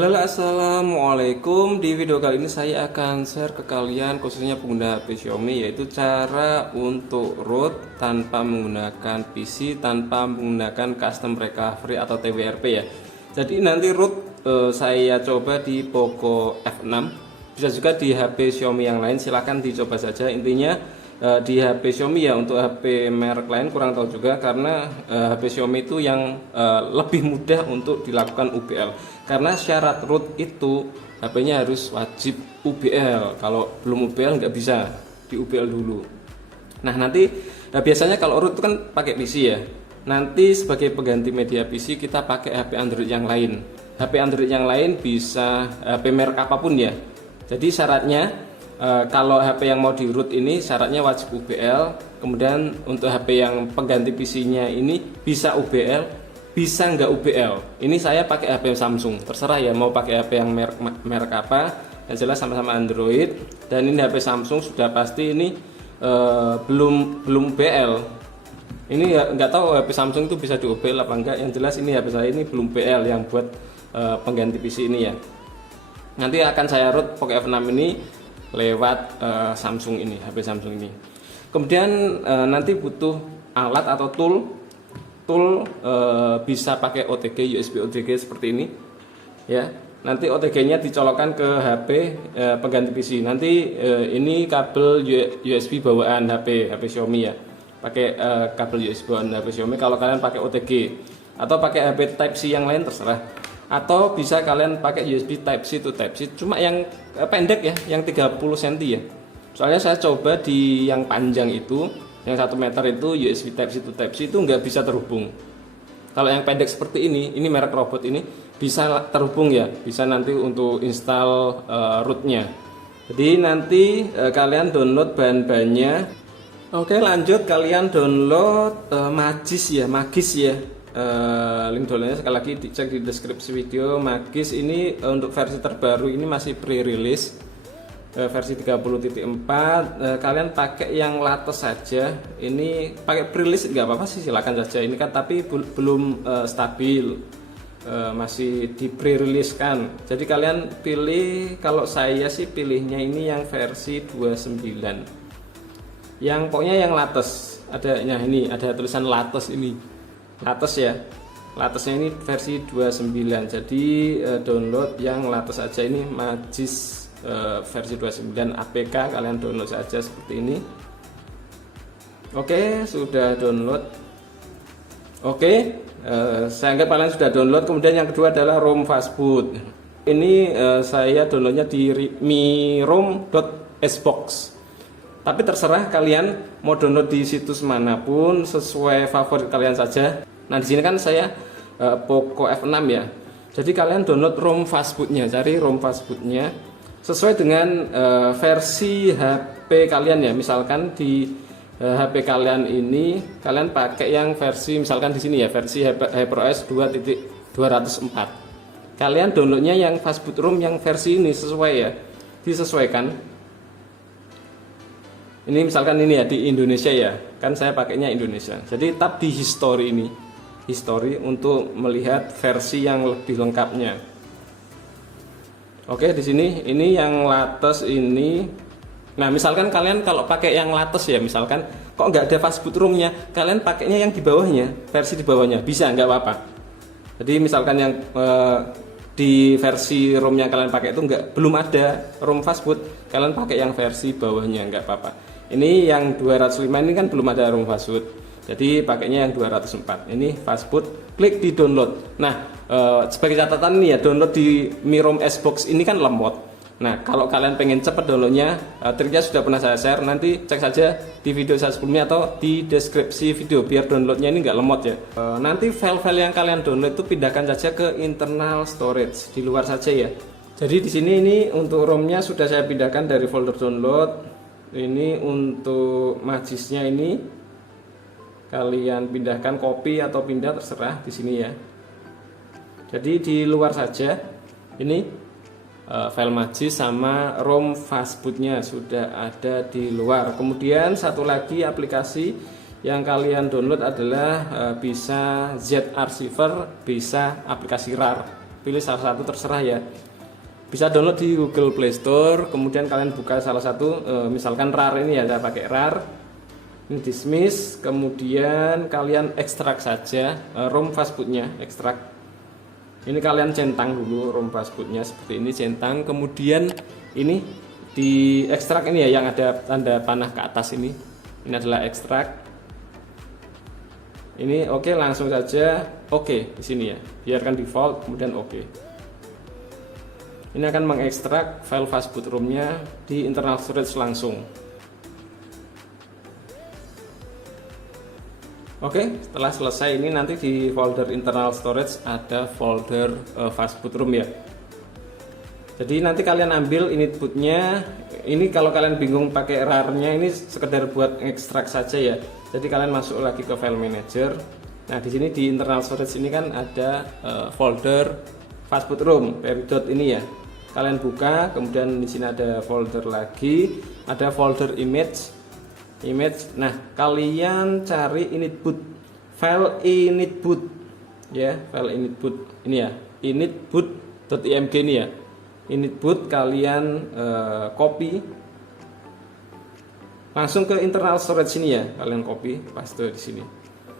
Halo, assalamualaikum. Di video kali ini saya akan share ke kalian, khususnya pengguna HP Xiaomi, yaitu cara untuk root tanpa menggunakan PC, tanpa menggunakan custom recovery atau TWRP ya. Jadi nanti root saya coba di Poco F6, bisa juga di HP Xiaomi yang lain, silahkan dicoba saja. Intinya di HP Xiaomi ya, untuk HP merek lain kurang tahu juga, karena HP Xiaomi itu yang lebih mudah untuk dilakukan UBL, karena syarat root itu HP-nya harus wajib UBL. Kalau belum UBL nggak bisa di UBL dulu. Nah nanti biasanya kalau root itu kan pakai PC ya, nanti sebagai pengganti media PC kita pakai HP Android yang lain. HP Android yang lain bisa HP merek apapun ya. Jadi syaratnya kalau HP yang mau di root ini syaratnya wajib UBL. Kemudian untuk HP yang pengganti PC-nya ini bisa UBL, bisa nggak UBL. Ini saya pakai HP Samsung, terserah ya mau pakai HP yang merek apa. Yang jelas sama-sama Android. Dan ini HP Samsung sudah pasti ini belum UBL. Ini ya, nggak tahu HP Samsung itu bisa di UBL apa enggak. Yang jelas ini HP saya ini belum UBL yang buat pengganti PC ini ya. Nanti akan saya root Poco F6 ini lewat Samsung ini, HP Samsung ini. Kemudian nanti butuh alat atau tool bisa pakai OTG, USB OTG seperti ini ya. Nanti OTG-nya dicolokkan ke HP pengganti PC. Nanti ini kabel USB bawaan HP Xiaomi ya. Pakai kabel USB bawaan HP Xiaomi kalau kalian pakai OTG, atau pakai HP Type C yang lain terserah. Atau bisa kalian pakai USB Type C to Type C, cuma yang pendek ya, yang 30 cm ya. Soalnya saya coba di yang panjang itu, yang 1 meter itu USB Type C to Type C itu nggak bisa terhubung. Kalau yang pendek seperti ini merek robot ini bisa terhubung ya, bisa nanti untuk install rootnya. Jadi nanti kalian download bahan-bahannya. Oke, lanjut, kalian download Magis ya. Link downloadnya sekali lagi dicek di deskripsi video. Magis ini untuk versi terbaru ini masih pre-release, versi 30.4. Kalian pakai yang latest saja. Ini pakai pre-release nggak apa-apa sih, silakan saja. Ini kan tapi belum stabil, masih di pre-release kan. Jadi kalian pilih, kalau saya sih pilihnya ini yang versi 29. Yang pokoknya yang latest. Adanya ini ada tulisan latest ini. Latest ya, latestnya ini versi 29. Jadi download yang latest aja, ini Magis versi 29 APK, kalian download saja seperti ini. Oke, sudah download. Oke, saya anggap kalian sudah download. Kemudian yang kedua adalah ROM fastboot. Ini saya downloadnya di mirom.xbox. Tapi terserah kalian mau download di situs manapun, sesuai favorit kalian saja. Nah di sini kan saya Poco F6 ya. Jadi kalian download ROM fastbootnya, cari ROM fastbootnya sesuai dengan versi HP kalian ya. Misalkan di HP kalian ini kalian pakai yang versi, misalkan di sini ya, versi HyperOS 2.204. Kalian downloadnya yang fastboot ROM yang versi ini sesuai ya, disesuaikan. Ini misalkan ini ya di Indonesia ya, kan saya pakainya Indonesia. Jadi tab di history ini, history untuk melihat versi yang lebih lengkapnya. Oke, di sini ini yang latest ini. Nah misalkan kalian kalau pakai yang latest ya, misalkan kok nggak ada fastboot ROM-nya, kalian pakainya yang di bawahnya, versi di bawahnya, bisa, nggak apa-apa. Jadi misalkan yang di versi ROM yang kalian pakai itu belum ada ROM fastboot, kalian pakai yang versi bawahnya, nggak apa-apa. Ini yang 205 ini kan belum ada ROM fastboot, jadi pakainya yang 204. Ini fastboot, klik di download. Nah sebagai catatan nih ya, download di mirom Xbox ini kan lemot. Nah kalau kalian pengen cepet downloadnya, triknya sudah pernah saya share, nanti cek saja di video saya sebelumnya atau di deskripsi video biar downloadnya ini nggak lemot ya. Nanti file-file yang kalian download itu pindahkan saja ke internal storage di luar saja ya. Jadi di sini ini untuk ROM-nya sudah saya pindahkan dari folder download. Ini untuk Magisnya ini kalian pindahkan, copy atau pindah terserah di sini ya. Jadi di luar saja ini file Magis sama ROM fastbootnya sudah ada di luar. Kemudian satu lagi aplikasi yang kalian download adalah bisa Z Archiver, bisa aplikasi RAR. pilih salah satu terserah ya. Bisa download di Google Play Store, kemudian kalian buka salah satu, misalkan RAR ini ya, saya pakai RAR. Ini dismiss, kemudian kalian ekstrak saja ROM fastbootnya, ekstrak. Ini kalian centang dulu ROM fastbootnya seperti ini, centang, kemudian ini di ekstrak ini ya, yang ada tanda panah ke atas ini. Ini adalah ekstrak. Ini oke, langsung saja oke di sini ya. Biarkan default, kemudian oke. Ini akan mengekstrak file fastboot ROM-nya di internal storage langsung. Oke, setelah selesai ini nanti di folder internal storage ada folder fastboot ROM ya. Jadi nanti kalian ambil init bootnya. Ini kalau kalian bingung pakai RAR-nya, ini sekedar buat ekstrak saja ya. Jadi kalian masuk lagi ke file manager. Nah di sini di internal storage ini kan ada folder fastboot ROM peridot ini ya. Kalian buka, kemudian di sini ada folder lagi, ada folder image. Nah kalian cari initboot, file initboot ya, file initboot ini ya, initboot.img ini ya. Initboot kalian copy langsung ke internal storage sini ya, kalian copy paste di sini.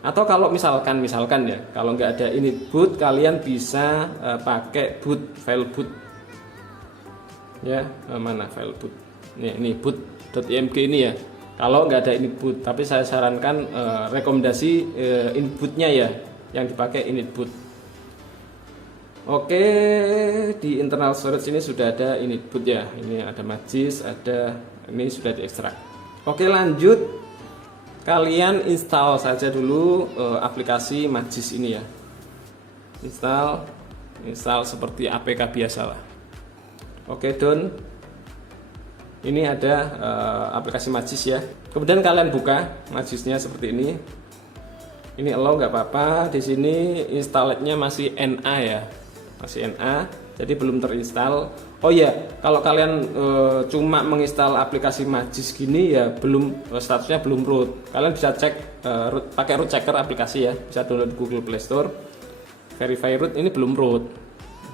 Atau kalau misalkan ya, kalau nggak ada initboot, kalian bisa pakai file boot ya. Mana file boot? Ini boot.img ini ya. Kalau nggak ada initboot, tapi saya sarankan rekomendasi initbootnya ya, yang dipakai initboot. Oke, di internal storage ini sudah ada initboot ya. Ini ada Magis, ini sudah diekstrak. Oke, lanjut. Kalian install saja dulu aplikasi Magis ini ya. Install seperti APK biasa lah. Oke, done. Ini ada aplikasi Magis ya. Kemudian kalian buka Magisnya seperti ini. Ini allow nggak apa-apa. Di sini installnya masih NA ya, masih NA. Jadi belum terinstall. Oh ya, kalau kalian cuma menginstal aplikasi Magis gini ya, statusnya belum root. Kalian bisa cek pakai root checker aplikasi ya. Bisa download di Google Play Store. Verify root, ini belum root.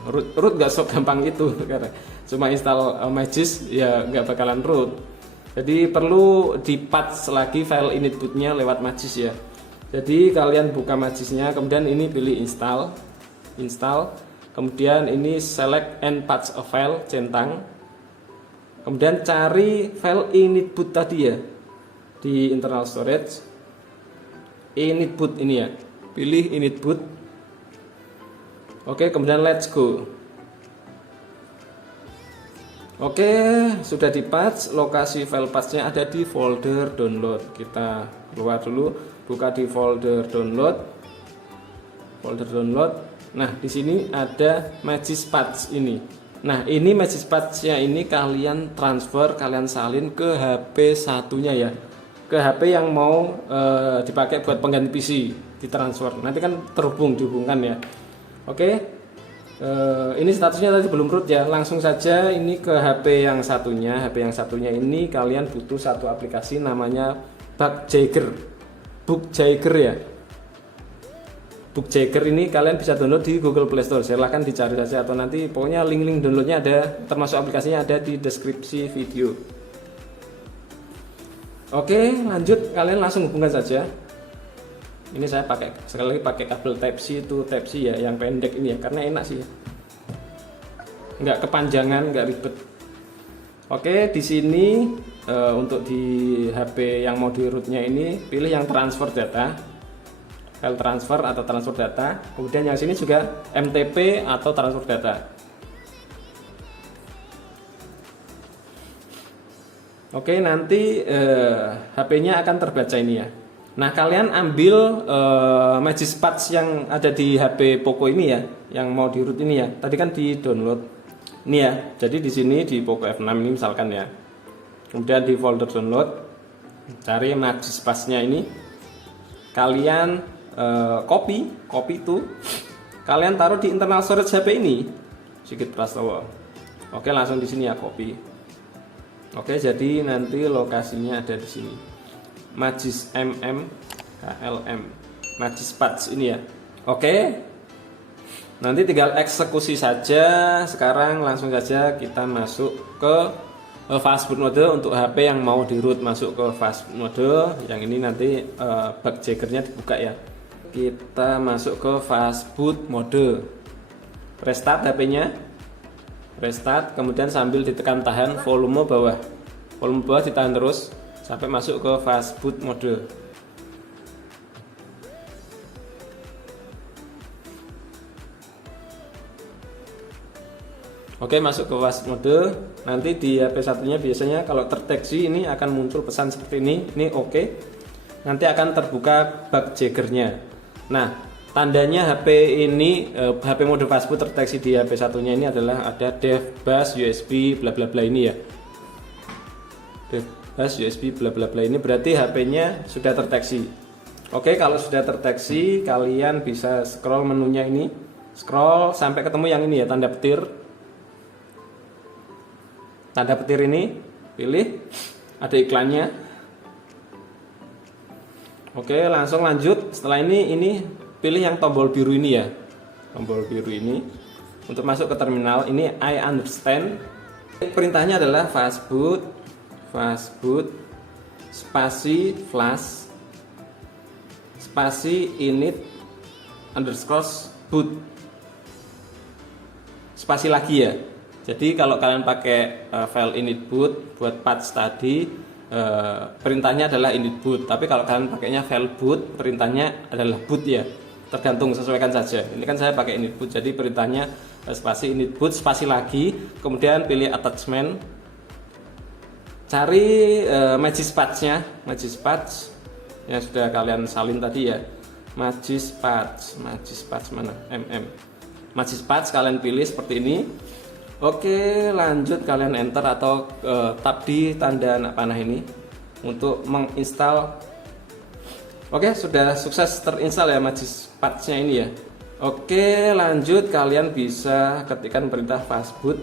Root gak so gampang itu, karena cuma install Magis ya nggak bakalan root. Jadi perlu dipatch lagi file initbootnya lewat Magis ya. Jadi kalian buka Magisnya, kemudian ini pilih install, kemudian ini select and patch a file, centang, kemudian cari file initboot tadi ya di internal storage, initboot ini ya, pilih initboot. Oke, kemudian let's go. Oke, sudah di patch. Lokasi file patchnya ada di folder download. Kita keluar dulu, buka di folder download. Nah, di sini ada Magis patch ini. Nah, ini Magis patchnya ini kalian transfer, kalian salin ke HP satunya ya, ke HP yang mau dipakai buat pengganti PC, ditransfer. Nanti kan dihubungkan ya. Oke, ini statusnya tadi belum root ya. Langsung saja ini ke HP yang satunya. HP yang satunya ini kalian butuh satu aplikasi namanya Bookjagger ya. Bookjagger ini kalian bisa download di Google Play Store. Silahkan dicari saja, atau nanti pokoknya link downloadnya ada, termasuk aplikasinya ada di deskripsi video. Oke, lanjut, kalian langsung hubungkan saja. Ini saya sekali lagi pakai kabel Type-C, itu Type-C ya, yang pendek ini ya, karena enak sih ya. Nggak kepanjangan, nggak ribet. Oke, di sini untuk di HP yang mau di rootnya ini pilih yang transfer data, file transfer atau transfer data. Kemudian yang sini juga MTP atau transfer data. Oke, nanti HP-nya akan terbaca ini ya. Nah, kalian ambil Magis patch yang ada di HP Poco ini ya, yang mau di root ini ya. Tadi kan di download ini ya. Jadi di sini di Poco F6 ini misalkan ya. Kemudian di folder download, cari Magis patch-nya ini. Kalian copy itu. Kalian taruh di internal storage HP ini. Sigit Prastowo. Oke, langsung di sini ya, copy. Oke, jadi nanti lokasinya ada di sini. Magis KLM Magis patch ini ya. Oke. Nanti tinggal eksekusi saja. Sekarang langsung saja kita masuk ke fastboot mode untuk HP yang mau di root, masuk ke fastboot mode. Yang ini nanti bug jaggernya dibuka ya. Kita masuk ke fastboot mode. Restart HP-nya. Restart, kemudian sambil ditekan tahan volume bawah. Volume bawah ditahan terus sampai masuk ke fastboot mode. Oke, masuk ke fastboot mode. Nanti di HP satunya biasanya kalau terdeteksi ini akan muncul pesan seperti ini. Ini oke. Nanti akan terbuka bug jaggernya. Nah, tandanya HP ini HP mode fastboot terdeteksi di HP satunya ini adalah ada dev bus USB bla bla bla ini ya. Dev bus USB bla bla bla ini berarti HP-nya sudah terdeteksi. Oke, kalau sudah terdeteksi kalian bisa scroll menunya ini. Scroll sampai ketemu yang ini ya, tanda petir. Tanda petir ini, pilih, ada iklannya. Oke, langsung lanjut. Setelah ini pilih yang tombol biru ini ya, tombol biru ini untuk masuk ke terminal. Ini I understand. Perintahnya adalah fastboot spasi flash spasi init underscore boot spasi lagi ya. Jadi kalau kalian pakai file init boot buat patch tadi, perintahnya adalah init boot. Tapi kalau kalian pakainya file boot, perintahnya adalah boot ya. Tergantung, sesuaikan saja. Ini kan saya pakai init boot, jadi perintahnya spasi init boot spasi lagi, kemudian pilih attachment, cari Magis patch-nya, Magis patch yang sudah kalian salin tadi ya. Magis patch mana? Magis patch kalian pilih seperti ini. Oke, lanjut kalian enter atau tab di tanda anak panah ini untuk menginstal. Oke, sudah sukses terinstall ya Magis patch-nya ini ya. Oke, lanjut kalian bisa ketikkan perintah fastboot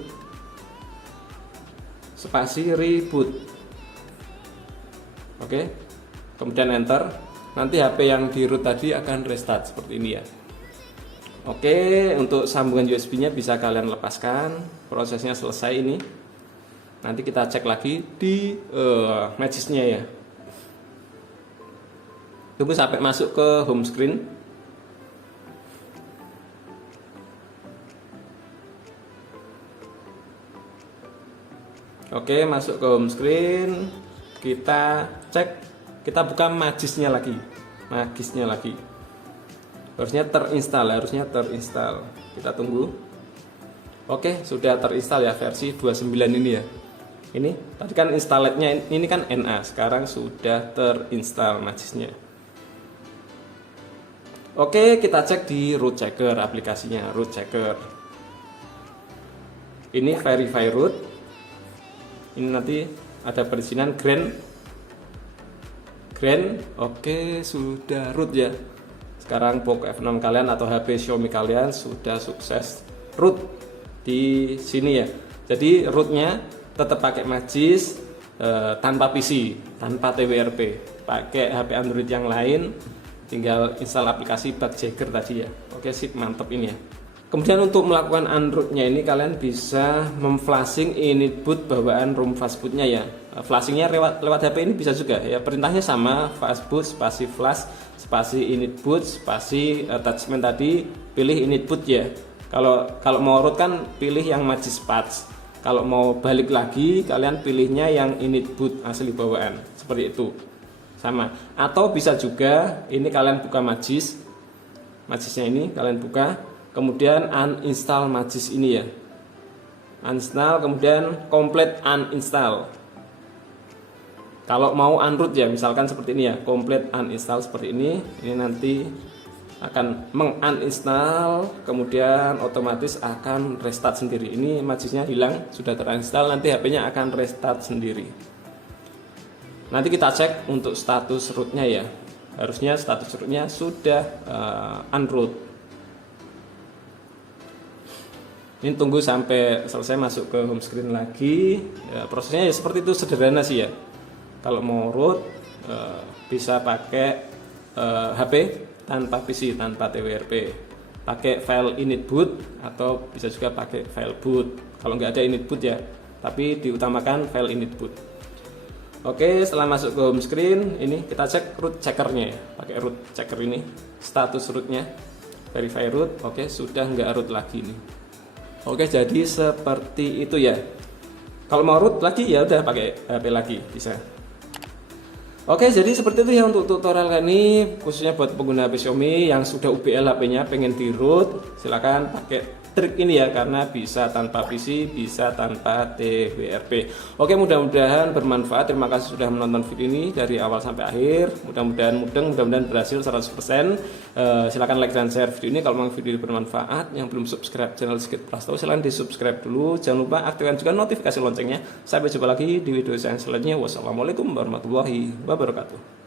spasi reboot. Oke, kemudian enter. Nanti HP yang di root tadi akan restart seperti ini ya. Oke, untuk sambungan USB-nya bisa kalian lepaskan. Prosesnya selesai ini. Nanti kita cek lagi di Magis-nya ya. Tunggu sampai masuk ke home screen. Oke, masuk ke home screen. Kita cek, kita buka Magis-nya lagi. Magis-nya lagi. Harusnya terinstall. Kita tunggu. Oke, sudah terinstall ya versi 29 ini ya. Ini tadi kan installetnya ini kan NA, sekarang sudah terinstall Magis-nya. Oke, kita cek di root checker aplikasinya, root checker. Ini verify root. Ini nanti ada perizinan grand. Oke, sudah root ya. Sekarang Poco F6 kalian atau HP Xiaomi kalian sudah sukses root di sini ya. Jadi rootnya tetap pakai Magis tanpa PC, tanpa TWRP, pakai HP Android yang lain, tinggal install aplikasi bug jagger tadi ya. Oke, sip, mantep ini ya. Kemudian untuk melakukan Androidnya ini kalian bisa memflashing init boot bawaan ROM fastbootnya ya. Flashingnya lewat HP ini bisa juga ya. Perintahnya sama, fastboot spasi flash spasi init boot spasi attachment tadi, pilih init boot ya. Kalau mau root kan pilih yang Magis patch. Kalau mau balik lagi kalian pilihnya yang init boot asli bawaan seperti itu. Sama. Atau bisa juga ini kalian buka Magisnya ini kalian buka, kemudian uninstall Magis ini ya. Uninstall, kemudian complete uninstall. Kalau mau unroot ya misalkan seperti ini ya, complete uninstall seperti ini. Ini nanti akan menguninstall, kemudian otomatis akan restart sendiri. Ini Magisnya hilang, sudah terinstall, nanti HP-nya akan restart sendiri. Nanti kita cek untuk status rootnya ya. Harusnya status rootnya sudah unroot. Ini tunggu sampai selesai, masuk ke home screen lagi ya. Prosesnya ya seperti itu, sederhana sih ya. Kalau mau root bisa pakai HP tanpa PC, tanpa TWRP. pakai file init.boot atau bisa juga pakai file boot. Kalau nggak ada init.boot ya, tapi diutamakan file init.boot. Oke, setelah masuk ke home screen, ini kita cek root checkernya ya, pakai root checker ini, status rootnya, verify root. Oke, sudah nggak root lagi nih. Oke, jadi seperti itu ya. Kalau mau root lagi ya udah pakai HP lagi bisa. Oke, jadi seperti itu ya untuk tutorial kali ini, khususnya buat pengguna HP Xiaomi yang sudah UBL HP-nya pengen di root, silakan pakai trik ini ya, karena bisa tanpa PC, bisa tanpa TWRP. Oke, mudah-mudahan bermanfaat. Terima kasih sudah menonton video ini dari awal sampai akhir. Mudah-mudahan berhasil 100%. Silakan like dan share video ini kalau memang video ini bermanfaat. Yang belum subscribe channel Sigit Prastowo, silakan di subscribe dulu. Jangan lupa aktifkan juga notifikasi loncengnya. Sampai jumpa lagi di video saya selanjutnya. Wassalamualaikum warahmatullahi wabarakatuh.